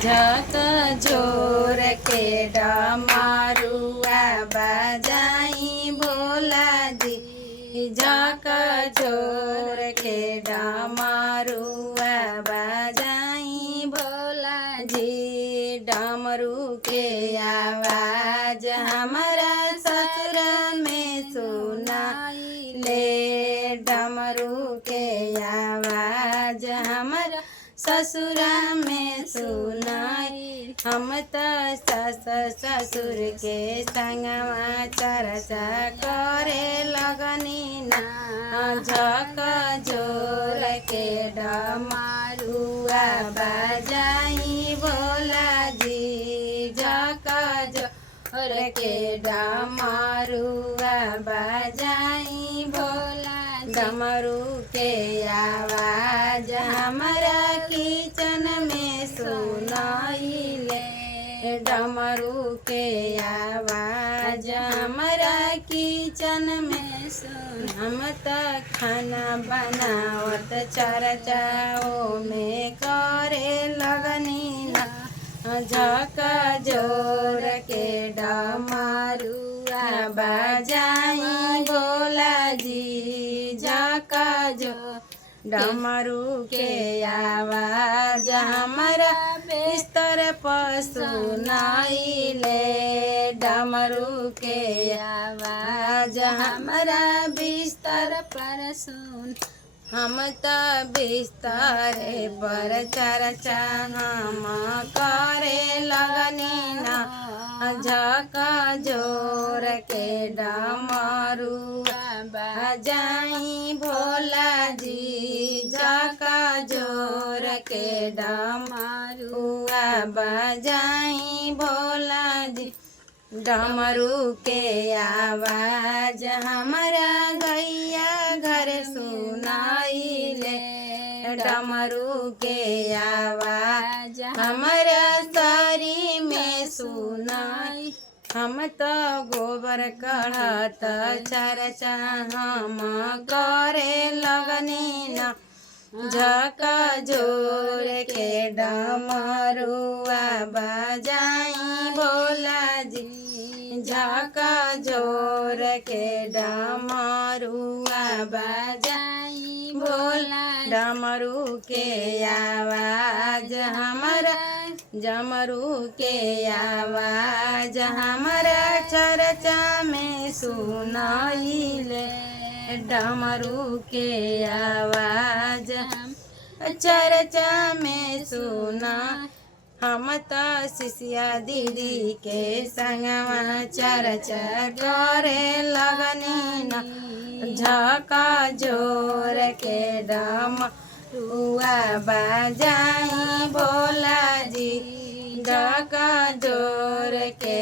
झक झोर के डमरुआ बजाई भोला जी। झक झोर के डमरुआ बजाई भोला जी। डमरू के आवाज हमारा ससुर में सुनाई ले। डमरू के आवाज हमारा ससुर में सुनाई। हम तो ससुर के संगवा चर्चा करे लगनी ना। झक झोर के डमरुआ बजाई भोला जी। झक झोर के डमरुआ बजाई भोला। डमरू के आवाज हमारा किचन में सुनाई ले। डमरू के आवाज हमारा किचन में सुन। हम तो खाना बनावत चर्चाओं में करे लगनी ना। झक झोर के डमरुआ बजाई भोला जी। झक झोर डमरू के आवाज हमारा बिस्तर पर सुनाई ले। डमरू के आवाज हमारा बिस्तर पर सुन। हम तो बिस्तर पर चर्चा हम करे लगनी ना। झक झोर के डमरुआ बजाई भोला जी। झक झोर के डमरुआ बजाई भोला जी। डमरू के आवाज हमारा गैया घर सुनाई ले। डमरू के आवाज हमारा सारी में सुनाई। हम तो गोबर कढ़त चर्चा हम करे लगनी ना। झक झोर के डमरुआ बजाई भोला जी। झक झोर के डमरुआ बजाई भोला। डमरू के आवाज हमारा डमरू के आवाज हमारा चर्चा में सुनाई ले। डमरू के आवाज हम चर्चा में सुना। हम तो शिष्या दीदी के संगवा चर्चा करे लगनी ना। झक झोर के डमरुआ बजाई भोला जी। झक झोर के